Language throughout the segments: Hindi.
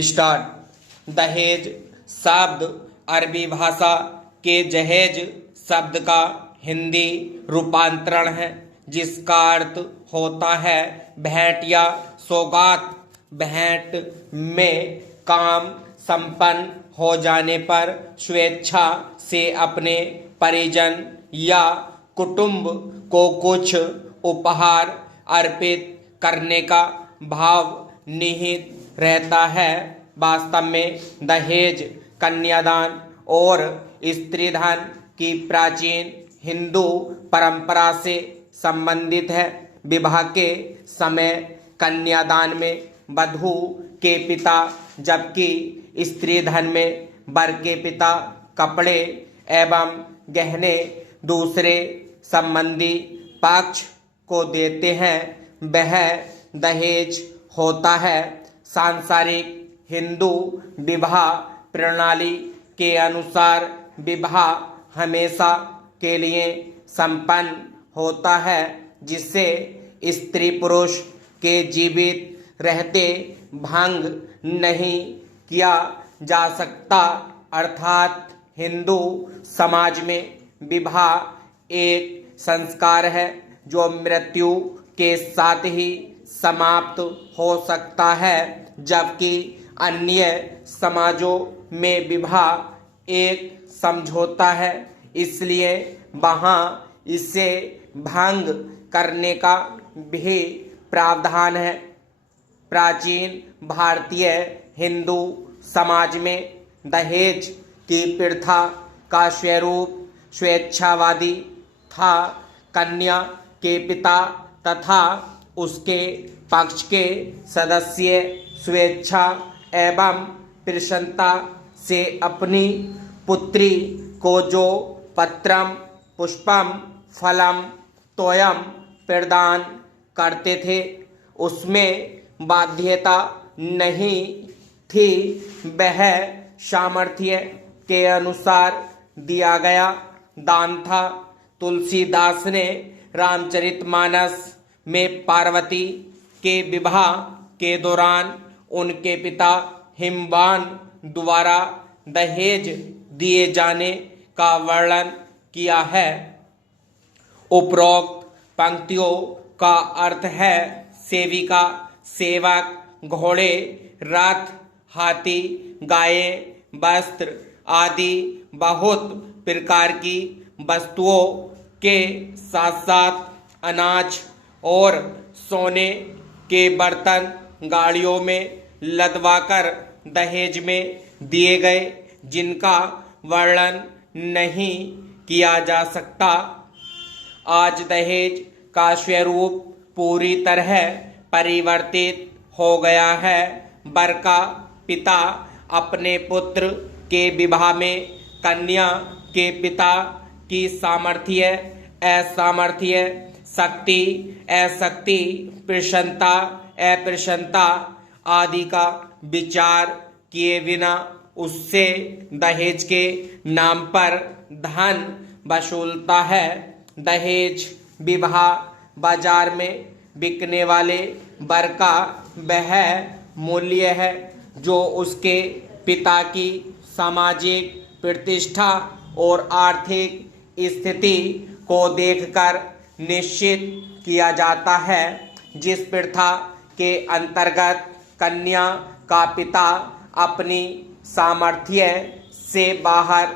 स्टार्ट। दहेज शब्द अरबी भाषा के जहेज शब्द का हिंदी रूपांतरण है, जिसका अर्थ होता है भेंट या सौगात। भेंट में काम संपन्न हो जाने पर स्वेच्छा से अपने परिजन या कुटुंब को कुछ उपहार अर्पित करने का भाव निहित रहता है। वास्तव में दहेज कन्यादान और स्त्रीधन की प्राचीन हिंदू परंपरा से संबंधित है। विवाह के समय कन्यादान में वधू के पिता, जबकि स्त्रीधन में वर के पिता कपड़े एवं गहने दूसरे संबंधी पक्ष को देते हैं, वह दहेज होता है। सांसारिक हिंदू विवाह प्रणाली के अनुसार विवाह हमेशा के लिए संपन्न होता है, जिसे स्त्री पुरुष के जीवित रहते भंग नहीं किया जा सकता। अर्थात हिंदू समाज में विवाह एक संस्कार है जो मृत्यु के साथ ही समाप्त हो सकता है, जबकि अन्य समाजों में विवाह एक समझौता है, इसलिए वहाँ इसे भंग करने का भी प्रावधान है। प्राचीन भारतीय हिंदू समाज में दहेज की प्रथा का स्वरूप स्वेच्छावादी था। कन्या के पिता तथा उसके पक्ष के सदस्य स्वेच्छा एवं प्रसन्नता से अपनी पुत्री को जो पत्रम पुष्पम फलम तोयम प्रदान करते थे, उसमें बाध्यता नहीं थी, वह सामर्थ्य के अनुसार दिया गया दान था। तुलसीदास ने रामचरितमानस में पार्वती के विवाह के दौरान उनके पिता हिमवान द्वारा दहेज दिए जाने का वर्णन किया है। उपरोक्त पंक्तियों का अर्थ है सेविका, सेवक, घोड़े, रथ, हाथी, गायें, वस्त्र आदि बहुत प्रकार की वस्तुओं के साथ साथ अनाज और सोने के बर्तन गाड़ियों में लदवाकर दहेज में दिए गए, जिनका वर्णन नहीं किया जा सकता। आज दहेज का स्वरूप पूरी तरह परिवर्तित हो गया है। वर का पिता अपने पुत्र के विवाह में कन्या के पिता की सामर्थ्य, असामर्थ्य, शक्ति, अशक्ति, प्रसन्नता, अप्रसन्नता आदि का विचार किए बिना उससे दहेज के नाम पर धन वसूलता है। दहेज विवाह बाजार में बिकने वाले वर का वह मूल्य है जो उसके पिता की सामाजिक प्रतिष्ठा और आर्थिक स्थिति को देखकर निश्चित किया जाता है। जिस प्रथा के अंतर्गत कन्या का पिता अपनी सामर्थ्य से बाहर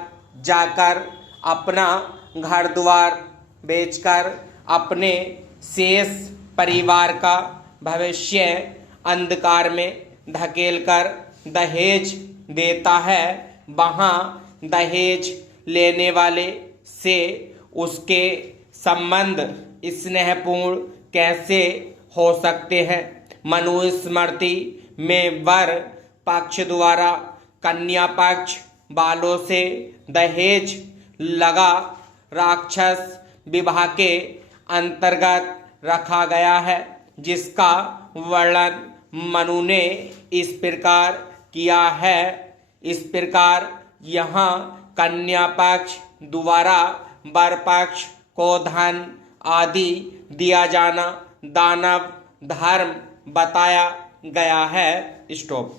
जाकर अपना घर द्वार बेचकर अपने शेष परिवार का भविष्य अंधकार में धकेलकर दहेज देता है, वहाँ दहेज लेने वाले से उसके संबंध स्नेहपूर्ण कैसे हो सकते हैं। मनुस्मृति में वर पक्ष द्वारा कन्या पक्ष वालों से दहेज लगा राक्षस विवाह के अंतर्गत रखा गया है, जिसका वर्णन मनु ने इस प्रकार किया है। इस प्रकार यहाँ कन्या पक्ष द्वारा वर पक्ष को धन आदि दिया जाना दानव धर्म बताया गया है। स्टॉप।